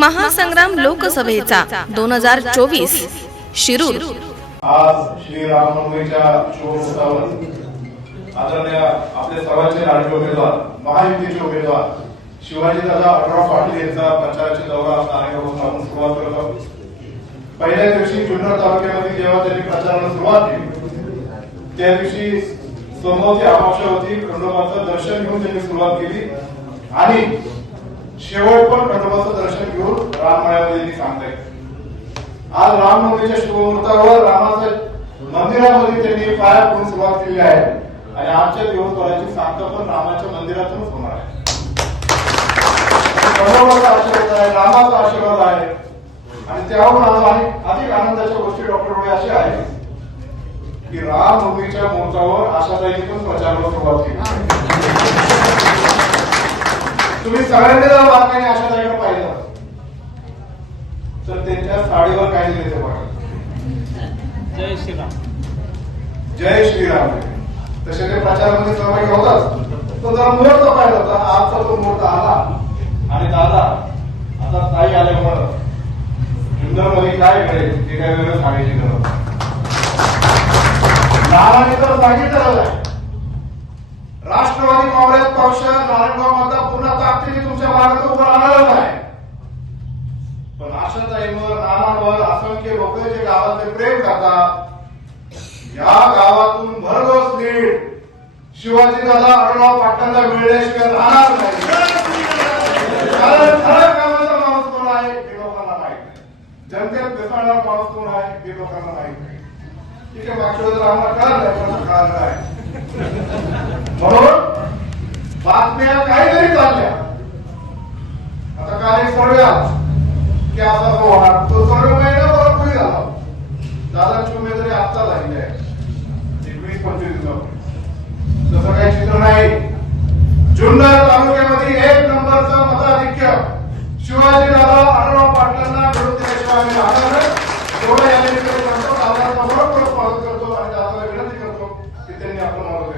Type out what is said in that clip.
महासंग्राम लोकसभेचा दोन हजार चोवीस. शिरूर. आज श्री रामनवमीच्या शुभमुहूर्तावर आदरणीय आपले सर्वांचे लाडके उमेदवार महायुतीचे उमेदवार शिवाजी दादा अठरा पाटील यांचा प्रचाराची दौरा नारायणगावहून आपण सुरुवात करत आहोत. पहिल्या दिवशी जुन्नर तालुक्यामध्ये जेव्हा त्यांनी प्रचाराला सुरुवात केली त्या दिवशी समोरची अमावस्या होती खंडोबाचं दर्शन घेऊन त्यांनी सुरुवात केली. आणि शेवट पण प्रथमाचं दर्शन घेऊन राममायामध्ये सांगता सांगताय आज रामनवमीच्या शुभमुहूर्तावर रामाच्या मंदिरामध्ये त्यांनी पाया करून सुरुवात केली आहे. आणि आमच्या दिवसभराची सांगता पण रामाच्या मंदिरातूनच होणार आहे. आशीर्वाद आहे रामाचा आशीर्वाद आहे. आणि त्याहून आज अधिक आनंदाच्या गोष्टी डॉक्टर अशी आहे की रामनवमीच्या मुहूर्तावर आशाताईने पण प्रचाराला सुरुवात केली. तुम्ही सगळ्यांनी जर बातम्याने आशाताईकडे पाहिलं तर? त्यांच्या साडीवर काय लिहिले ते बघा जय श्रीराम. जय श्रीराम. तसे ते प्रचारामध्ये सहभागी होतात. तो जरा मुहूर्त पाहिला होता. आजचा तो मुहूर्त आला. आणि दादा आता ताई आल्यामुळं जुन्नरमध्ये काय घडेल ते काय वेगळं सांगायची गरज. नानाने तर सांगितलेलं आहे राष्ट्रवादी काँग्रेस पक्ष नारायणगाव मतदार ताकदीने तुमच्या मार्गात उभं राहणारच आहे. पण अशा टाईमवर नानांवर असंख्य लोक जे गावातले प्रेम करतात या गावातून भरघोस नीट शिवाजी दादा अडनाव पाटणला मिळल्याशिवाय राहणार नाही. कारण खरं कामाचा माणूस कोण आहे हे लोकांना माहीत नाही. जनतेत मिसळणारा माणूस कोण आहे हे लोकांना माहीत नाही. ठीक आहे मागच्या वेळेस आम्हाला कळलं पण आता कळालं नाही. म्हणून बातम्या काहीतरी चालल्या आता काल एक सर्वे की असं असं होणार तो सर्व महिना बरोबर पुढे झाला दादाची उमेदवारी आता झालेली आहे. एकवीस पंचवीस जसं काही चित्र नाही. जुन्नर